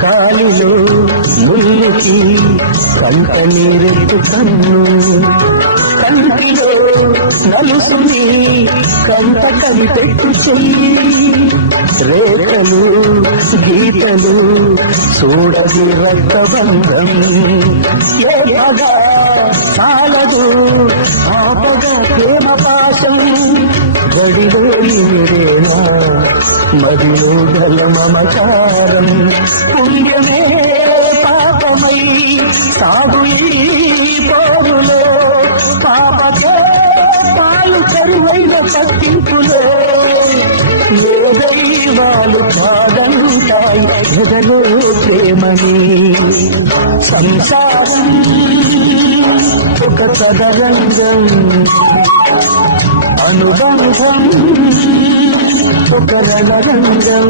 కాలిలో ముల్లుకి కంట నీరెత్తు కన్ను కంటిలో నలుసుని కంట కనిపెట్టు చెయ్యి రేఖలు గీతలు చూడదు రక్తబంధం ఏమగా చాలదు ఆపగా ప్రేమ పాశం గడివేనా మదిలో గల మమచారం పుణ్యమే పాపమై సాగు పోరులో పాపతో పాలు కరువైన పట్టింపులో ఏ దైవాలు కాదంటాయి ఎదలో ప్రేమని సంసారం ఒక చదరంగం అనుబంధం ఒక రణరంగం